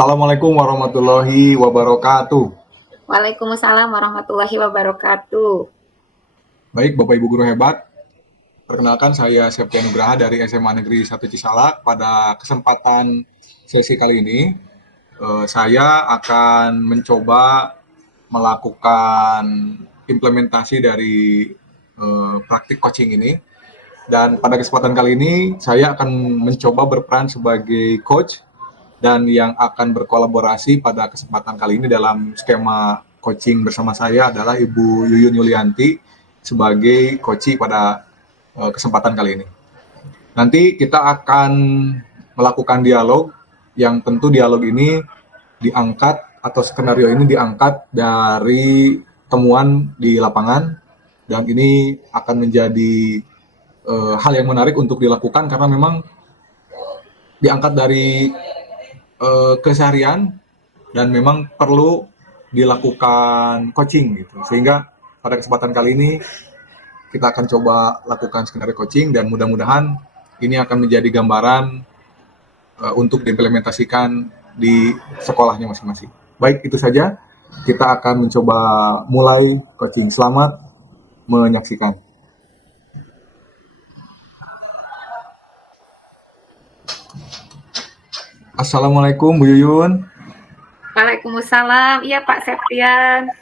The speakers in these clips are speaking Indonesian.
Assalamualaikum warahmatullahi wabarakatuh. Waalaikumsalam warahmatullahi wabarakatuh. Baik, Bapak Ibu guru hebat. Perkenalkan saya Septian Nugraha dari SMA Negeri 1 Cisalak. Pada kesempatan sesi kali ini, saya akan mencoba melakukan implementasi dari praktik coaching ini. Dan pada kesempatan kali ini, saya akan mencoba berperan sebagai coach dan yang akan berkolaborasi pada kesempatan kali ini dalam skema coaching bersama saya adalah Ibu Yuyun Yulianti sebagai coach pada kesempatan kali ini. Nanti kita akan melakukan dialog yang tentu dialog ini diangkat atau skenario ini diangkat dari temuan di lapangan dan ini akan menjadi hal yang menarik untuk dilakukan karena memang diangkat dari keseharian dan memang perlu dilakukan coaching gitu. Sehingga pada kesempatan kali ini kita akan coba lakukan skenario coaching dan mudah-mudahan ini akan menjadi gambaran untuk diimplementasikan di sekolahnya masing-masing. Baik, itu saja. Kita akan mencoba mulai coaching. Selamat menyaksikan. Assalamualaikum Bu Yuyun. Waalaikumsalam. Iya Pak Septian.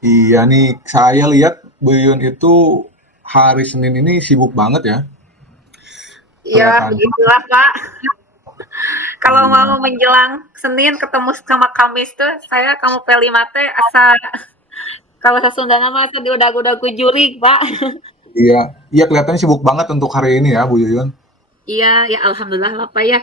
Iya nih, saya lihat Bu Yuyun itu hari Senin ini sibuk banget ya. Iya, begitulah Pak. Kalau mau menjelang Senin ketemu sama Kamis tuh, saya kamu P5 teh asa kalau Sunda nama asa diudag-udag jurig, Pak. Iya kelihatannya sibuk banget untuk hari ini ya Bu Yuyun. Iya, ya alhamdulillah lah Pak ya.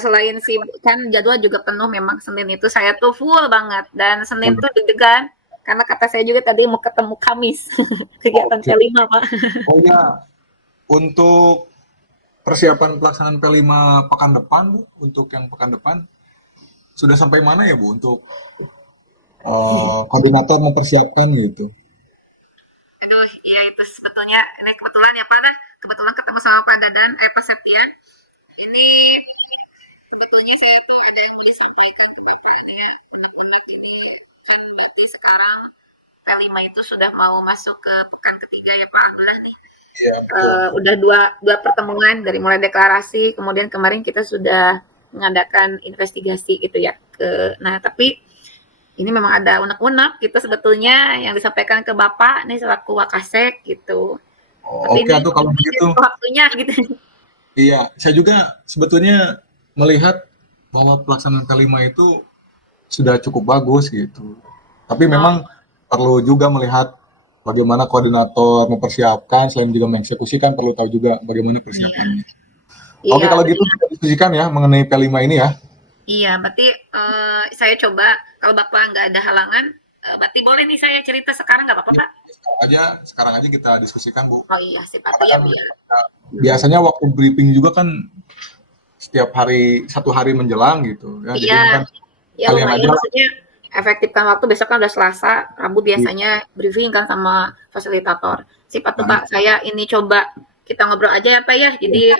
Selain sibuk kan jadwal juga penuh memang Senin itu saya tuh full banget dan Senin tuh deg-degan karena kata saya juga tadi mau ketemu Kamis kegiatan P5 Pak. Oh iya, untuk persiapan pelaksanaan P5 pekan depan Bu, untuk yang pekan depan sudah sampai mana ya Bu untuk koordinator mempersiapkan gitu? Aduh, iya itu sebetulnya ini kebetulan ya Pak, kebetulan ketemu sama Pak Dadan, Pak Septian. Ini sebetulnya sih itu ada disampaikan juga Pak, ada benar-benar ini kan berarti sekarang P5 itu sudah mau masuk ke pekan ketiga ya Pak, alhamdulillah nih. Iya. Udah dua pertemuan dari mulai deklarasi, kemudian kemarin kita sudah mengadakan investigasi gitu ya. Nah tapi ini memang ada unek-unek gitu sebetulnya yang disampaikan ke Bapak nih selaku Wakasek gitu. Tapi Oke ini tuh kalau begitu. waktunya gitu. Iya, saya juga sebetulnya melihat bahwa pelaksanaan P5 itu sudah cukup bagus gitu. Tapi memang perlu juga melihat bagaimana koordinator mempersiapkan, selain juga mengeksekusikan, perlu tahu juga bagaimana persiapannya. Oke, Iya, kalau gitu kita diskusikan ya mengenai P5 ini ya. iya, berarti saya coba kalau Bapak nggak ada halangan, berarti boleh nih saya cerita sekarang nggak apa-apa Ya, Pak? sekarang aja kita diskusikan Bu. Oh iya, sip Karena ya kan biar. biasanya waktu briefing juga kan setiap hari, satu hari menjelang gitu ya. Jadi Iya, ini kan ya kalian lumayan aja lah. maksudnya efektifkan waktu besok kan udah Selasa, Rabu Iya. biasanya briefing kan sama fasilitator. Sip atuh Nah, Pak, saya ini coba kita ngobrol aja ya Pak ya. Jadi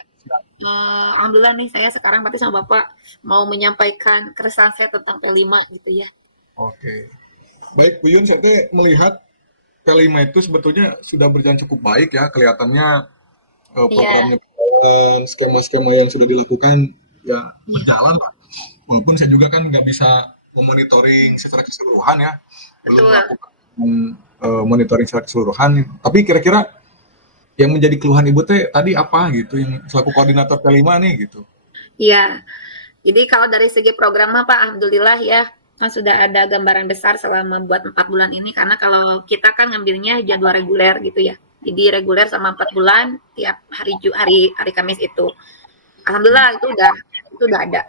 alhamdulillah nih saya sekarang berarti sama Bapak mau menyampaikan keresahan saya tentang P5 gitu ya. oke. Baik, Bu Yun, saya melihat P5 itu sebetulnya sudah berjalan cukup baik ya. Kelihatannya Iya, programnya berjalan, skema-skema yang sudah dilakukan ya berjalan lah. Walaupun saya juga kan nggak bisa memonitoring secara keseluruhan ya, belum betul. melakukan monitoring secara keseluruhan. Tapi kira-kira yang menjadi keluhan Ibu teh tadi apa gitu, yang selaku koordinator P5 nih gitu. Iya. Jadi kalau dari segi program Pak, alhamdulillah ya kan sudah ada gambaran besar selama buat 4 bulan ini karena kalau kita kan ngambilnya jadwal reguler gitu ya. Jadi reguler sama 4 bulan tiap hari Kamis itu. Alhamdulillah itu udah ada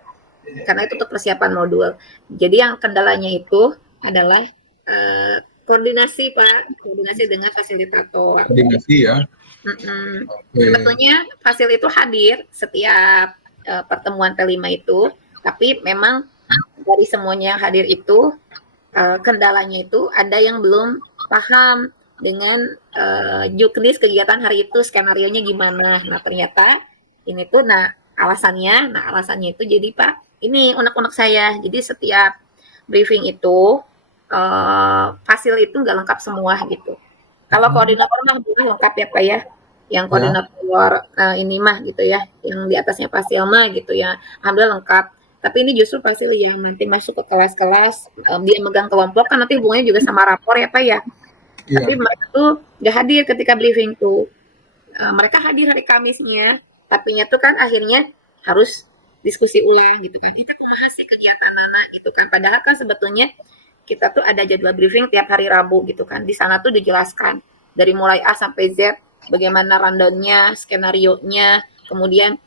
karena itu untuk persiapan modul. Jadi yang kendalanya itu adalah koordinasi Pak, koordinasi dengan fasilitator. Koordinasi ya. Sebetulnya fasil itu hadir setiap pertemuan P5 itu, tapi memang dari semuanya yang hadir itu kendalanya itu ada yang belum paham dengan juknis kegiatan hari itu skenario nya gimana. Nah ternyata ini tuh alasannya itu jadi Pak ini unek-unek saya. Jadi setiap briefing itu fasil itu nggak lengkap semua gitu. Kalau koordinator mah lengkap ya Pak ya. Yang Ya, koordinator ini mah gitu ya, yang di atasnya fasil mah gitu ya. Alhamdulillah lengkap. Tapi ini justru fasil yang nanti masuk ke kelas-kelas, dia megang kelompok kan nanti hubungannya juga sama rapor ya Pak ya. Tapi iya, mereka tuh nggak hadir ketika briefing tuh. Mereka hadir hari Kamisnya, tapinya tuh kan akhirnya harus diskusi ulang gitu kan. Kita kumaha sih kegiatan anak gitu kan. Padahal kan sebetulnya kita tuh ada jadwal briefing tiap hari Rabu gitu kan. Di sana tuh dijelaskan dari mulai A sampai Z bagaimana rundown-nya, skenario-nya, kemudian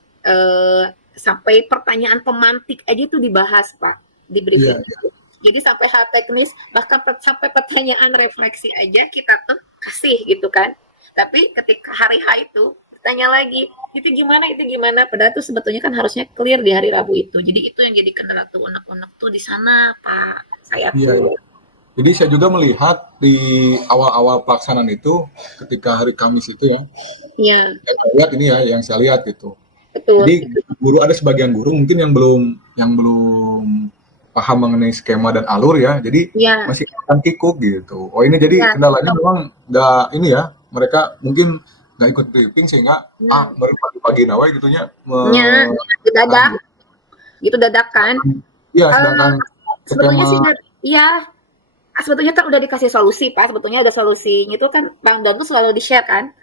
sampai pertanyaan pemantik aja tuh dibahas Pak di briefing. iya. Jadi sampai hal teknis, bahkan sampai pertanyaan refleksi aja kita tuh kasih gitu kan. Tapi ketika hari H itu tanya lagi, itu gimana? Padahal tuh sebetulnya kan harusnya clear di hari Rabu itu. Jadi itu yang jadi kendala tuh unek-unek tuh di sana Pak. Saya Iya, tuh. iya. Jadi saya juga melihat di awal-awal pelaksanaan itu, ketika hari Kamis itu ya, Iya, saya lihat ini ya, yang saya lihat gitu. betul. Jadi guru ada sebagian guru mungkin yang belum paham mengenai skema dan alur ya, jadi Iya, masih akan kikuk gitu. Oh ini jadi iya. kendalanya memang nggak ini ya, mereka mungkin nggak ikut briefing sehingga baru pagi-pagi nawai gitunya Iya, dadak, gitu. gitu dadakan. Iya Eh, sedangkan sebetulnya skema sih, iya, sebetulnya kan udah dikasih solusi, Pak. Sebetulnya ada solusinya itu kan Bang Don tuh selalu di-share kan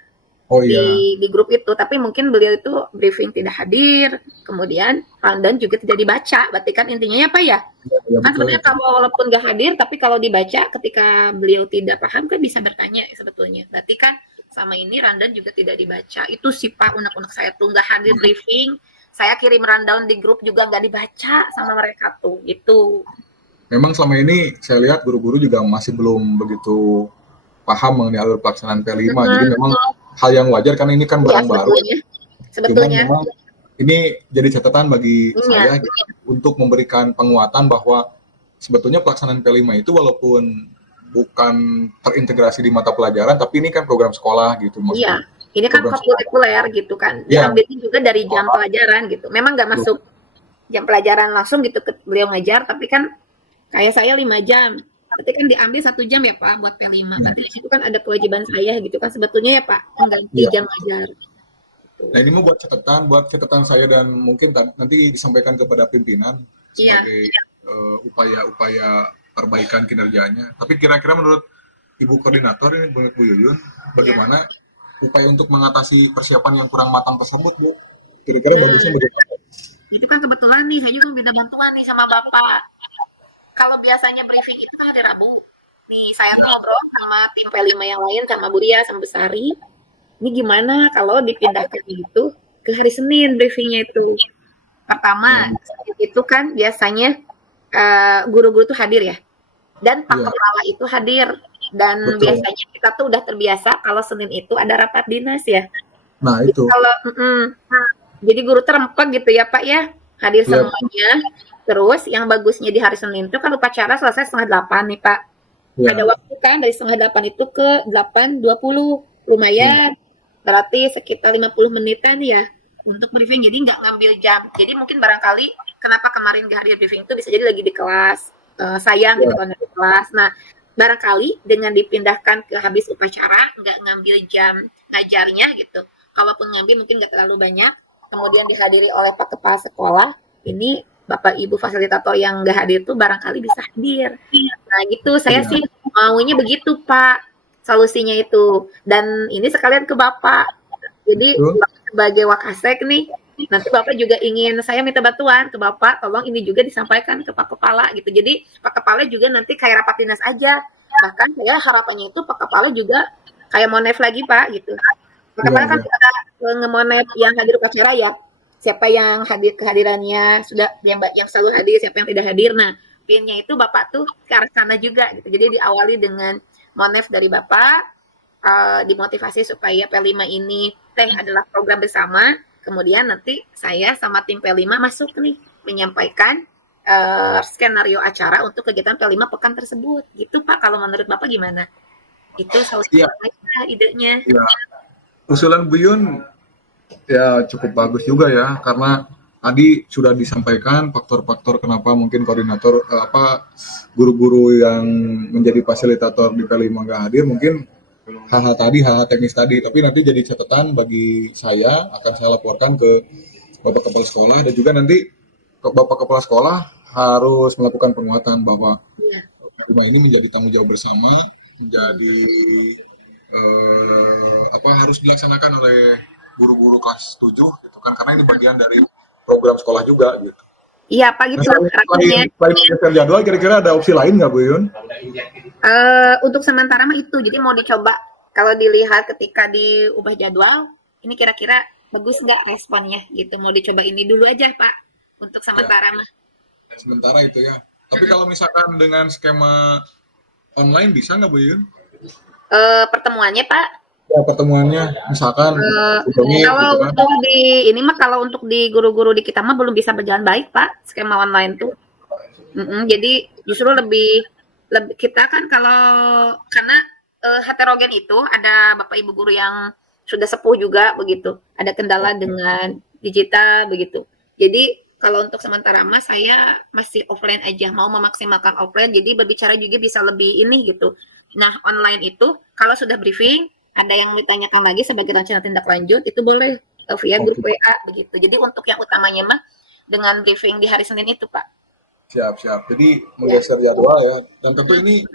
oh iya di grup itu, tapi mungkin beliau itu briefing tidak hadir, kemudian Bang juga tidak dibaca. Berarti kan intinya ya, Pak ya? iya iya, Kan betul sebetulnya itu. kalau walaupun nggak hadir, tapi kalau dibaca ketika beliau tidak paham kan bisa bertanya sebetulnya. Berarti kan sama ini rundown juga tidak dibaca. Itu sih Pak unek-unek saya tuh nggak hadir briefing. Saya kirim rundown di grup juga nggak dibaca sama mereka tuh gitu. Memang selama ini saya lihat guru-guru juga masih belum begitu paham mengenai alur pelaksanaan P5. Jadi Mm-mm. memang hal yang wajar karena ini kan Iya barang baru. sebetulnya. Cuman Sebetulnya. memang ini jadi catatan bagi Iya. saya gitu, untuk memberikan penguatan bahwa sebetulnya pelaksanaan P5 itu walaupun bukan terintegrasi di mata pelajaran, tapi ini kan program sekolah gitu Iya. maksudnya. Ini kan Program sekolah. kopulikuler gitu kan. Ya, Diambilnya juga dari jam pelajaran gitu. Memang nggak masuk jam pelajaran langsung gitu ke beliau ngajar, tapi kan kayak saya 5 jam. Berarti kan diambil 1 jam ya Pak buat P5. Berarti di situ kan ada kewajiban saya gitu kan sebetulnya ya Pak mengganti iya. jam ngajar. Nah ini mau buat catatan saya dan mungkin nanti disampaikan kepada pimpinan Iya. sebagai upaya-upaya perbaikan kinerjanya. Tapi kira-kira menurut Ibu Koordinator ini, menurut Bu Yuyun, bagaimana upaya untuk mengatasi persiapan yang kurang matang tersebut, Bu? Kira-kira bagusnya Hmm, bagaimana? itu kan kebetulan nih saya juga minta bantuan nih sama Bapak. Kalau biasanya briefing itu kan hari Rabu. Nih saya tuh ngobrol sama tim P5 yang lain sama Bu Ria sama Besari. Ini gimana kalau dipindahkan itu ke hari Senin briefingnya itu. Pertama, itu kan biasanya guru-guru tuh hadir ya. Dan Pak Iya, Kepala itu hadir. Dan betul. biasanya kita tuh udah terbiasa kalau Senin itu ada rapat dinas ya. Nah Jadi itu, kalau jadi guru terempat gitu ya Pak ya, hadir iya, semuanya. Terus yang bagusnya di hari Senin itu kan upacara selesai 7:30 nih Pak. Ada iya, waktu kan dari 7:30 itu ke 8:20. iya, Lumayan. Berarti sekitar 50 menitan ya untuk briefing. Jadi nggak ngambil jam. Jadi mungkin barangkali kenapa kemarin nggak hadir briefing itu bisa jadi lagi di kelas. Sayang gitu iya, kan di kelas. Nah, barangkali dengan dipindahkan ke habis upacara, nggak ngambil jam ngajarnya gitu. Kalaupun ngambil mungkin nggak terlalu banyak. Kemudian dihadiri oleh Pak Kepala Sekolah. Ini Bapak Ibu fasilitator yang nggak hadir tuh barangkali bisa hadir. Nah gitu, saya iya, sih maunya begitu Pak solusinya itu. Dan ini sekalian ke Bapak. Jadi betul. sebagai Wakasek nih, nanti Bapak juga ingin saya minta bantuan ke Bapak, tolong ini juga disampaikan ke Pak Kepala gitu. Jadi Pak Kepala juga nanti kayak rapat dinas aja. Bahkan saya harapannya itu Pak Kepala juga kayak monef lagi Pak gitu. Pak Iya, Kepala kan iya, suka ngemonef yang hadir upacara ya. Siapa yang hadir kehadirannya sudah yang selalu hadir, siapa yang tidak hadir. Nah, pinnya itu Bapak tuh ke arah sana juga gitu. Jadi diawali dengan monef dari Bapak, dimotivasi supaya P5 ini adalah program bersama. Kemudian nanti saya sama tim P5 masuk nih menyampaikan skenario acara untuk kegiatan P5 pekan tersebut. Gitu Pak, kalau menurut Bapak gimana? Itu solusi iya, idenya. iya. Usulan Bu Yun ya cukup bagus juga ya, karena tadi sudah disampaikan faktor-faktor kenapa mungkin koordinator guru-guru yang menjadi fasilitator di P5 nggak hadir, mungkin hal-hal teknis tadi, tapi nanti jadi catatan bagi saya, akan saya laporkan ke Bapak Kepala Sekolah, dan juga nanti Bapak Kepala Sekolah harus melakukan penguatan bahwa rumah ini menjadi tanggung jawab bersama, menjadi harus dilaksanakan oleh guru-guru kelas 7 gitu kan, karena ini bagian dari program sekolah juga gitu. Iya Pak gitu harapannya. Selain geser jadwal, kira-kira ada opsi lain nggak Bu Yun? Untuk sementara mah itu, jadi mau dicoba kalau dilihat ketika diubah jadwal, ini kira-kira bagus nggak responnya gitu, mau dicoba ini dulu aja Pak untuk sementara mah. Sementara itu ya. Tapi kalau misalkan dengan skema online bisa nggak Bu Yun? Pertemuannya Pak, Ya, pertemuannya misalkan kalau gitu kan. untuk di ini mah, kalau untuk di guru-guru di kita mah belum bisa berjalan baik Pak, skema online tuh. Jadi justru lebih kita kan kalau karena heterogen itu ada Bapak Ibu guru yang sudah sepuh juga begitu, ada kendala dengan digital begitu. Jadi kalau untuk sementara mah saya masih offline aja, mau memaksimalkan offline, jadi berbicara juga bisa lebih ini gitu. Nah online itu kalau sudah briefing, ada yang ditanyakan lagi sebagai rencana tindak lanjut, itu boleh via grup WA begitu. Jadi untuk yang utamanya mah dengan briefing di hari Senin itu Pak. Siap. Jadi menggeser jadwal ya. Dan tentu ini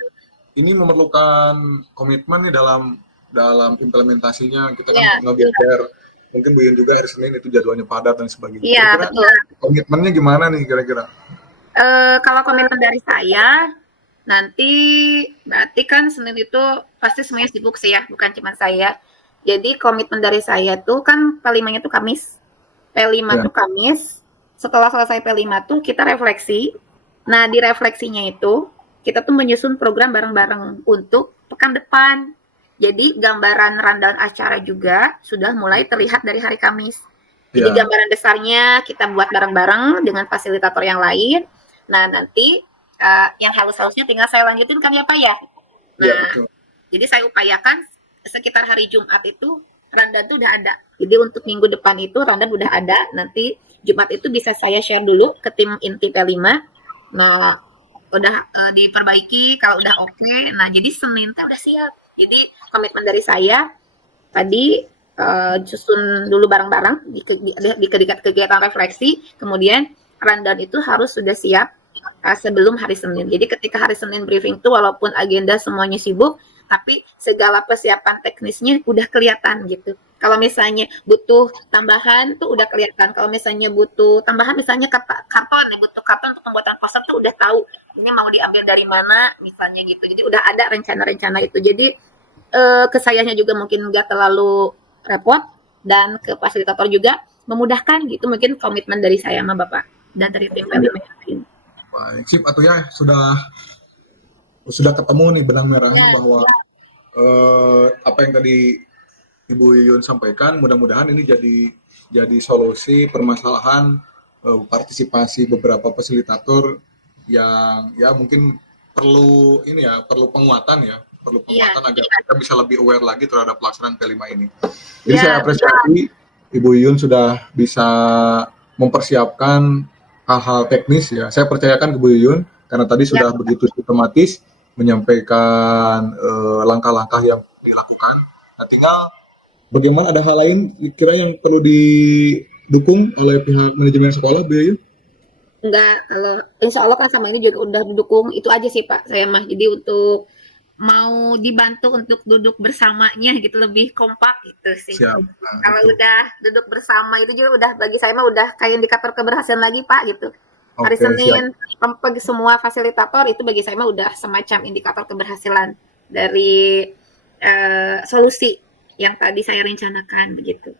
memerlukan komitmen nih dalam implementasinya. Kita kan ngegeser. Mungkin Bu Yun juga hari Senin itu jadwalnya padat dan sebagainya. Iya, betul. Komitmennya gimana nih kira-kira? Kalau komitmen dari saya, nanti berarti kan Senin itu pasti semuanya sibuk sih ya, bukan cuma saya. Jadi komitmen dari saya tuh kan P5-nya tuh Kamis. P5 tuh Kamis. Setelah selesai P5 tuh kita refleksi. Nah, di refleksinya itu kita tuh menyusun program bareng-bareng untuk pekan depan. Jadi gambaran rundown acara juga sudah mulai terlihat dari hari Kamis. Jadi gambaran besarnya kita buat bareng-bareng dengan fasilitator yang lain. Nah, nanti yang halus-halusnya tinggal saya lanjutin kan ya Pak ya. Nah, jadi saya upayakan sekitar hari Jumat itu rundown itu udah ada. Jadi untuk minggu depan itu rundown udah ada. Nanti Jumat itu bisa saya share dulu ke tim inti P5. Nah, udah diperbaiki kalau udah oke. Nah, jadi Senin udah siap. Jadi komitmen dari saya tadi susun dulu bareng-bareng di kegiatan refleksi, kemudian rundown itu harus sudah siap sebelum hari Senin. Jadi ketika hari Senin briefing itu walaupun agenda semuanya sibuk, tapi segala persiapan teknisnya udah kelihatan gitu. Kalau misalnya butuh tambahan tuh udah kelihatan. Kalau misalnya butuh tambahan misalnya karton ya, butuh karton untuk pembuatan poster tuh udah tahu ini mau diambil dari mana misalnya gitu. Jadi udah ada rencana-rencana itu. Jadi ke sayanya juga mungkin nggak terlalu repot, dan ke fasilitator juga memudahkan gitu. Mungkin komitmen dari saya sama Bapak dan dari tim P5 yang lain. Baik, sip atau ya sudah ketemu nih benang merahnya bahwa apa yang tadi Ibu Yuyun sampaikan, mudah-mudahan ini jadi solusi permasalahan partisipasi beberapa fasilitator yang ya mungkin perlu penguatan agar kita bisa lebih aware lagi terhadap pelaksanaan P5 ini. Jadi saya apresiasi Ibu Yuyun sudah bisa mempersiapkan hal-hal teknis ya. Saya percayakan ke Bu Yuyun karena tadi sudah begitu sistematis menyampaikan langkah-langkah yang dilakukan. Nah, tinggal bagaimana ada hal lain kira yang perlu didukung oleh pihak manajemen sekolah, Bu Yuyun? Enggak, kalau insya Allah kan sama ini juga udah didukung, itu aja sih Pak saya mah. Jadi untuk mau dibantu untuk duduk bersamanya gitu, lebih kompak gitu sih. Siap. Kalau udah duduk bersama itu juga udah bagi saya mah udah kayak indikator keberhasilan lagi Pak gitu. Hari Senin semua fasilitator itu bagi saya mah udah semacam indikator keberhasilan dari solusi yang tadi saya rencanakan begitu.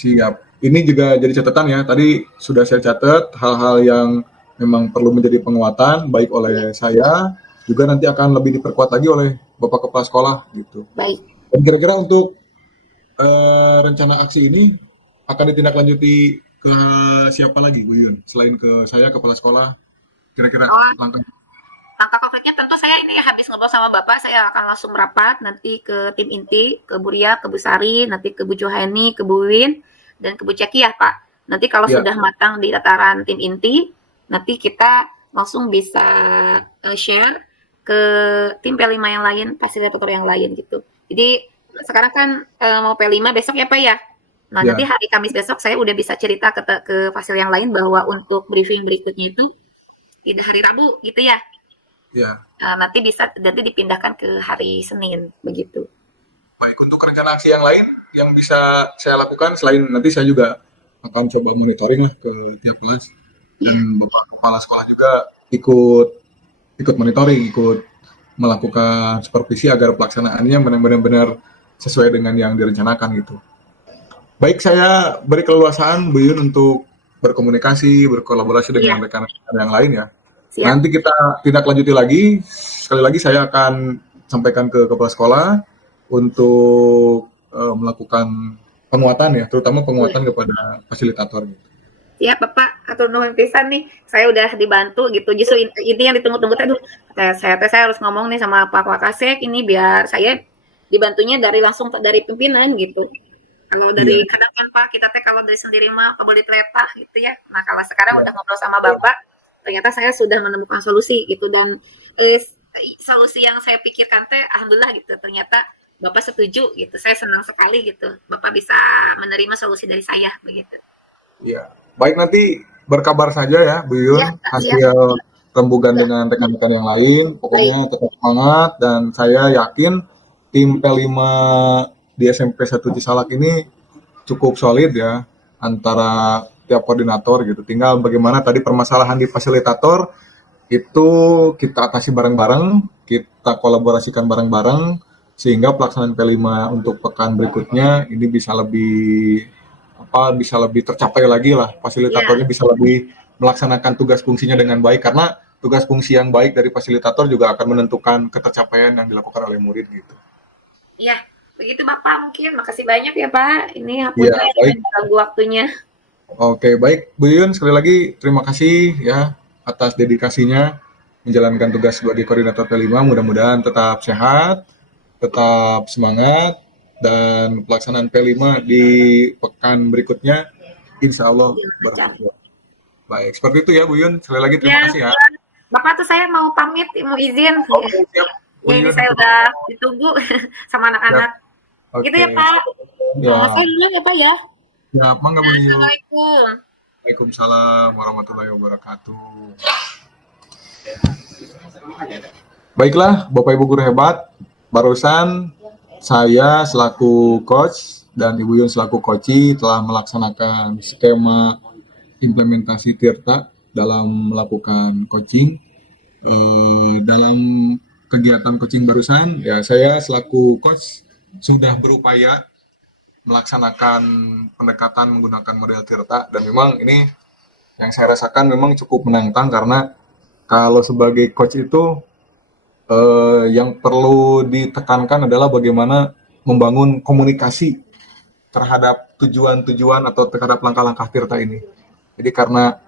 Siap. Ini juga jadi catatan ya. Tadi sudah saya catat hal-hal yang memang perlu menjadi penguatan baik oleh saya, juga nanti akan lebih diperkuat lagi oleh Bapak Kepala Sekolah gitu. Baik. Dan kira-kira untuk rencana aksi ini akan ditindaklanjuti ke siapa lagi, Bu Yun? Selain ke saya, Kepala Sekolah, kira-kira langkah konkretnya tentu saya ini habis ngobrol sama Bapak, saya akan langsung rapat nanti ke tim inti, ke Bu Ria, ke Bu Sari, nanti ke Bu Johani, ke Bu Win, dan ke Bu Ceki ya Pak. Nanti kalau Ya, sudah matang di tataran tim inti, nanti kita langsung bisa share ke tim P5 yang lain, fasilitator yang lain gitu. Jadi sekarang kan mau P5 besok ya Pak ya. Nah, nanti ya, hari Kamis besok saya udah bisa cerita ke fasil yang lain bahwa untuk briefing berikutnya itu tidak hari Rabu gitu ya. ya. Nanti bisa nanti dipindahkan ke hari Senin begitu. Baik, untuk rencana aksi yang lain yang bisa saya lakukan selain nanti saya juga akan coba monitoring lah ke tiap kelas dan Bapak Kepala Sekolah juga ikut ikut monitoring, ikut melakukan supervisi agar pelaksanaannya benar-benar sesuai dengan yang direncanakan gitu. Baik, saya beri keleluasaan Bu Yun untuk berkomunikasi, berkolaborasi dengan Iya, rekan-rekan yang lain ya. siap. Nanti kita tindak lanjuti lagi. Sekali lagi saya akan sampaikan ke kepala sekolah untuk melakukan penguatan ya, terutama Iya. penguatan kepada fasilitator gitu. Siap Bapak, atur nuhun pisan nih. Saya udah dibantu gitu. Justru ini yang ditunggu-tunggu tadi. Saya harus ngomong nih sama Pak Wakasek ini biar saya dibantunya dari langsung dari pimpinan gitu. Kalau Iya, dari kadang kan Pak kita teh kalau dari sendiri mah apa boleh teletah gitu ya. Nah kalau sekarang iya, udah ngobrol sama Bapak, ternyata saya sudah menemukan solusi gitu dan solusi yang saya pikirkan teh alhamdulillah gitu. Ternyata Bapak setuju gitu. Saya senang sekali gitu. Bapak bisa menerima solusi dari saya begitu. iya. Baik, nanti berkabar saja ya Bu Iya, Yun Kak, siap. hasil rembugan Iya, dengan rekan-rekan yang lain. baik. Pokoknya tetap semangat dan saya yakin tim P5 di SMP 1 Cisalak ini cukup solid ya antara tiap koordinator gitu. Tinggal bagaimana tadi permasalahan di fasilitator itu kita atasi bareng-bareng, kita kolaborasikan bareng-bareng sehingga pelaksanaan P5 untuk pekan berikutnya ini bisa lebih tercapai lagi lah. Iya, Fasilitatornya bisa lebih melaksanakan tugas fungsinya dengan baik karena tugas fungsi yang baik dari fasilitator juga akan menentukan ketercapaian yang dilakukan oleh murid gitu. iya. Begitu Bapak mungkin. Makasih banyak ya Pak. Ini Iya, hapunten baik. ganggu waktunya. Oke, baik Bu Yun, sekali lagi terima kasih ya atas dedikasinya menjalankan tugas sebagai koordinator P5. Mudah-mudahan tetap sehat, tetap semangat, dan pelaksanaan P5 di pekan berikutnya insya Allah Iya, lancar. berhasil. Baik, seperti itu ya Bu Yun. Sekali lagi terima Ya, kasih ya. Bapak tuh saya mau pamit, mau izin. Oke, siap. Bu Ya ini Yun, saya udah ditunggu sama siap. anak-anak. Gitu Oke, ya Pak. ya, Saya duluan ya Pak ya. siap. Mangga Bu Yun. Assalamualaikum. Waalaikumsalam warahmatullahi wabarakatuh. Baiklah, Bapak Ibu guru hebat, barusan saya selaku coach dan Ibu Yun selaku coachi telah melaksanakan skema implementasi Tirta dalam melakukan coaching. Dalam kegiatan coaching barusan, ya saya selaku coach sudah berupaya melaksanakan pendekatan menggunakan model Tirta dan memang ini yang saya rasakan memang cukup menantang karena kalau sebagai coach itu yang perlu ditekankan adalah bagaimana membangun komunikasi terhadap tujuan-tujuan atau terhadap langkah-langkah Tirta ini. Jadi karena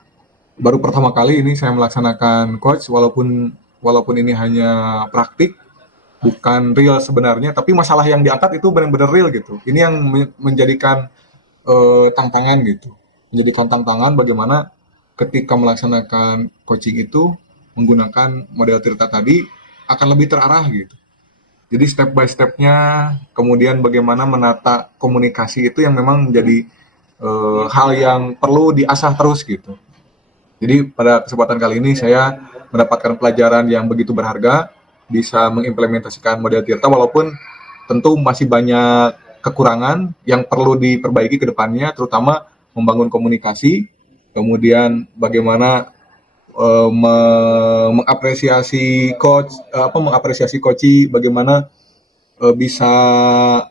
baru pertama kali ini saya melaksanakan coach, walaupun ini hanya praktik, bukan real sebenarnya, tapi masalah yang diangkat itu benar-benar real gitu. Ini yang menjadikan tantangan gitu. Menjadikan tantangan bagaimana ketika melaksanakan coaching itu menggunakan model Tirta tadi akan lebih terarah gitu. Jadi step by step-nya, kemudian bagaimana menata komunikasi itu yang memang menjadi hal yang perlu diasah terus gitu. Jadi pada kesempatan kali ini saya mendapatkan pelajaran yang begitu berharga, bisa mengimplementasikan model Tirta walaupun tentu masih banyak kekurangan yang perlu diperbaiki ke depannya, terutama membangun komunikasi, kemudian bagaimana mengapresiasi coach, mengapresiasi coachi, bagaimana bisa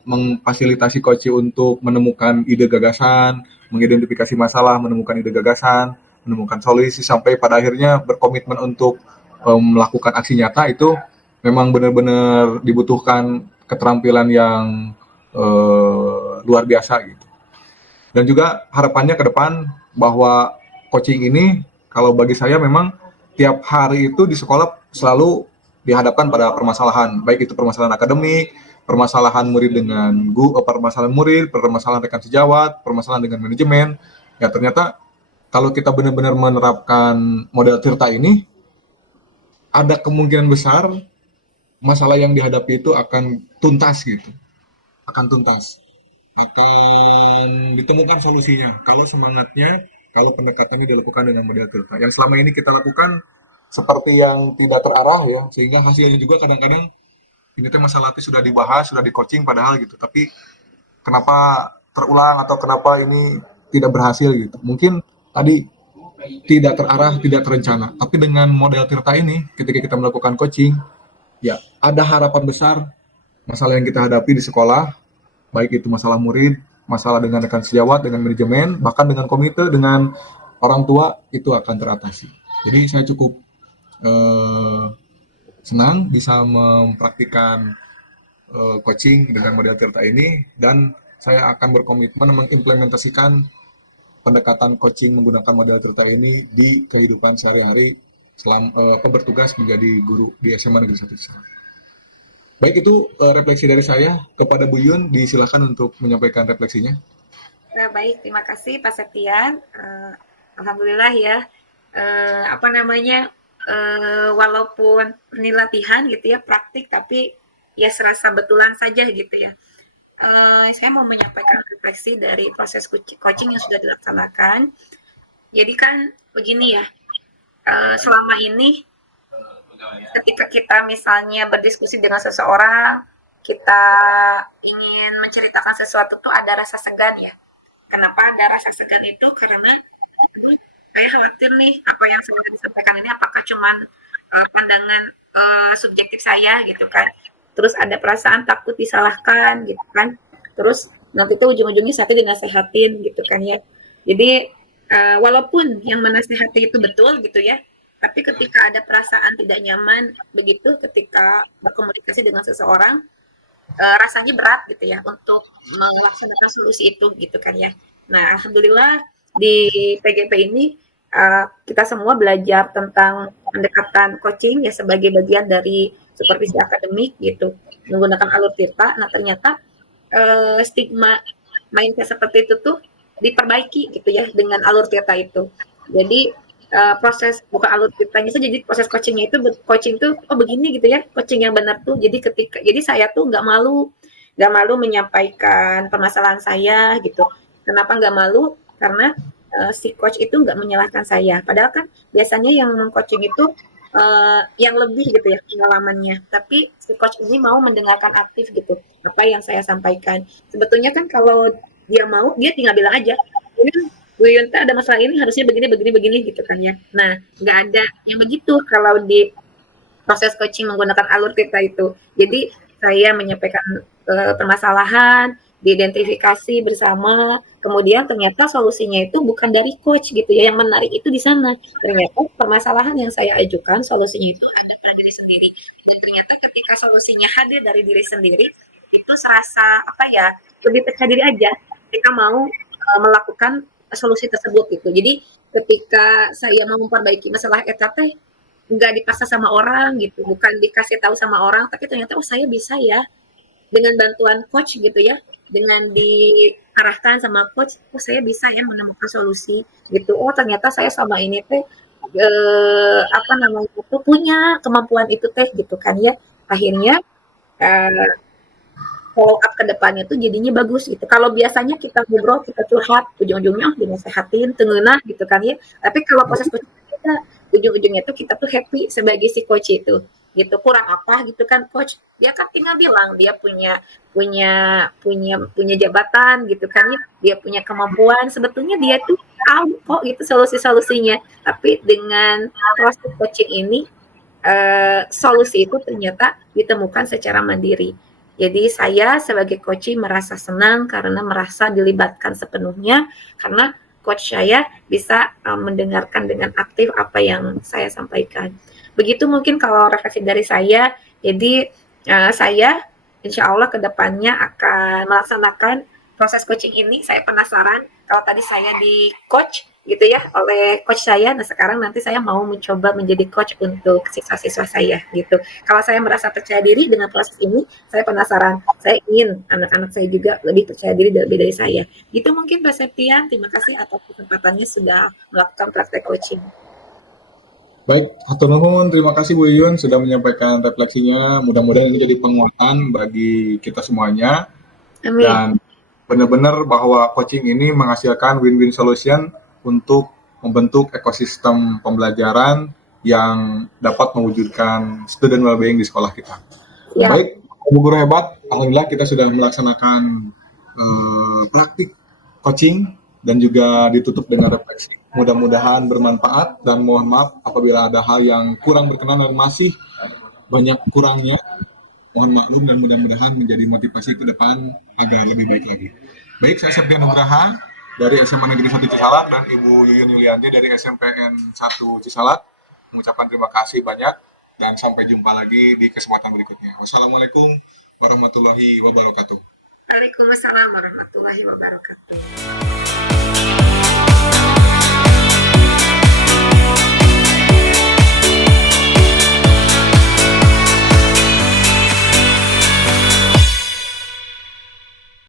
memfasilitasi coachi untuk menemukan ide gagasan, mengidentifikasi masalah, menemukan ide gagasan, menemukan solusi sampai pada akhirnya berkomitmen untuk melakukan aksi nyata itu memang benar-benar dibutuhkan keterampilan yang luar biasa gitu. Dan juga harapannya ke depan bahwa coaching ini kalau bagi saya memang tiap hari itu di sekolah selalu dihadapkan pada permasalahan, baik itu permasalahan akademik, permasalahan murid dengan permasalahan murid, permasalahan rekan sejawat, permasalahan dengan manajemen, Ya ternyata kalau kita benar-benar menerapkan model Tirta ini, ada kemungkinan besar masalah yang dihadapi itu akan tuntas gitu, akan tuntas, akan ditemukan solusinya. Kalau semangatnya, kalau pendekatannya dilakukan dengan model Tirta. Yang selama ini kita lakukan seperti yang tidak terarah ya, sehingga hasilnya juga kadang-kadang ini teh masalah sudah dibahas, sudah di coaching padahal gitu, tapi kenapa terulang atau kenapa ini tidak berhasil gitu. Mungkin tadi tidak terarah, tidak terencana. Tapi dengan model Tirta ini, ketika kita melakukan coaching, ya ada harapan besar masalah yang kita hadapi di sekolah, baik itu masalah murid, masalah dengan rekan sejawat, dengan manajemen, bahkan dengan komite, dengan orang tua, itu akan teratasi. Jadi saya cukup senang bisa mempraktikkan coaching dengan model Tirta ini, dan saya akan berkomitmen mengimplementasikan pendekatan coaching menggunakan model Tirta ini di kehidupan sehari-hari selama bertugas menjadi guru di SMA Negeri 1 Cisalak. Baik, itu refleksi dari saya. Kepada Bu Yun, disilakan untuk menyampaikan refleksinya. Baik, terima kasih Pak Septian. Alhamdulillah ya, apa namanya, walaupun ini latihan gitu ya, praktik, tapi ya serasa betulan saja gitu ya. Saya mau menyampaikan refleksi dari proses coaching yang sudah dilaksanakan. Jadi kan begini ya, selama ini ketika kita misalnya berdiskusi dengan seseorang, kita ingin menceritakan sesuatu tuh ada rasa segan ya. Kenapa ada rasa segan itu? Karena aduh, saya khawatir nih apa yang saya disampaikan ini apakah cuman pandangan subjektif saya gitu kan. Terus ada perasaan takut disalahkan gitu kan. Terus nanti tuh ujung-ujungnya saya dinasehatin gitu kan ya. Jadi walaupun yang menasehati itu betul gitu ya, tapi ketika ada perasaan tidak nyaman begitu ketika berkomunikasi dengan seseorang, rasanya berat gitu ya untuk melaksanakan solusi itu gitu kan ya. Nah, alhamdulillah di PGP ini kita semua belajar tentang pendekatan coaching ya sebagai bagian dari supervisi akademik gitu menggunakan alur Tirta. Nah, ternyata stigma mindset seperti itu tuh diperbaiki gitu ya dengan alur Tirta itu. Jadi proses bukan alur Tirtanya saja, jadi proses coachingnya itu coaching tuh oh begini gitu ya, coaching yang benar tuh. Jadi saya tuh nggak malu menyampaikan permasalahan saya gitu. Kenapa nggak malu? Karena si coach itu nggak menyalahkan saya. Padahal kan biasanya yang meng-coaching itu yang lebih gitu ya pengalamannya. Tapi si coach ini mau mendengarkan aktif gitu apa yang saya sampaikan. Sebetulnya kan kalau dia mau, dia tinggal bilang aja, Bu Yunta ada masalah ini harusnya begini gitu kan ya. Nah, nggak ada yang begitu kalau di proses coaching menggunakan alur Tirta itu. Jadi saya menyampaikan permasalahan, diidentifikasi bersama, kemudian ternyata solusinya itu bukan dari coach gitu ya. Yang menarik itu di sana. Ternyata permasalahan yang saya ajukan solusinya itu ada pada diri sendiri. Dan ternyata ketika solusinya hadir dari diri sendiri, itu serasa apa ya, lebih percaya diri aja ketika mau melakukan solusi tersebut gitu. Jadi ketika saya mau memperbaiki masalah EKT, nggak dipaksa sama orang gitu, bukan dikasih tahu sama orang, tapi ternyata oh saya bisa ya dengan bantuan coach gitu ya, dengan diarahkan sama coach, oh saya bisa ya menemukan solusi gitu. Oh ternyata saya sama ini teh apa namanya itu punya kemampuan itu teh gitu kan ya. Akhirnya follow up ke depannya tuh jadinya bagus gitu. Kalau biasanya kita ngobrol, kita curhat, ujung-ujungnya dinasehatin, tengenah gitu kan ya. Tapi kalau proses coaching kita, ujung-ujungnya tuh kita tuh happy sebagai si coach itu. Gitu, kurang apa gitu kan coach. Dia kan tinggal bilang dia punya jabatan gitu kan ya. Dia punya kemampuan, sebetulnya dia tuh tahu kok gitu solusi-solusinya. Tapi dengan proses coaching ini solusi itu ternyata ditemukan secara mandiri. Jadi saya sebagai coach merasa senang karena merasa dilibatkan sepenuhnya karena coach saya bisa mendengarkan dengan aktif apa yang saya sampaikan. Begitu mungkin kalau refleksi dari saya. Jadi saya insya Allah ke depannya akan melaksanakan proses coaching ini. Saya penasaran kalau tadi saya di coach gitu ya oleh coach saya. Nah sekarang nanti saya mau mencoba menjadi coach untuk siswa-siswa saya gitu. Kalau saya merasa percaya diri dengan proses ini, saya penasaran. Saya ingin anak-anak saya juga lebih percaya diri lebih dari saya. Gitu mungkin Pak Septian. Terima kasih atas kesempatannya sudah melakukan praktek coaching. Baik, hatur nuhun. Terima kasih Bu Yun sudah menyampaikan refleksinya. Mudah-mudahan ini jadi penguatan bagi kita semuanya Amin. dan benar-benar bahwa coaching ini menghasilkan win-win solution untuk membentuk ekosistem pembelajaran yang dapat mewujudkan student well-being di sekolah kita. Ya, Baik, Bu Guru hebat. Alhamdulillah kita sudah melaksanakan praktik coaching dan juga ditutup dengan refleksi. Mudah-mudahan bermanfaat dan mohon maaf apabila ada hal yang kurang berkenan dan masih banyak kurangnya. Mohon maklum dan mudah-mudahan menjadi motivasi ke depan agar lebih baik lagi. Baik, saya Septian Nugraha dari SMA Negeri 1 Cisalak dan Ibu Yuyun Yulianti dari SMPN 1 Cisalak mengucapkan terima kasih banyak dan sampai jumpa lagi di kesempatan berikutnya. Wassalamualaikum warahmatullahi wabarakatuh. Waalaikumsalam warahmatullahi wabarakatuh.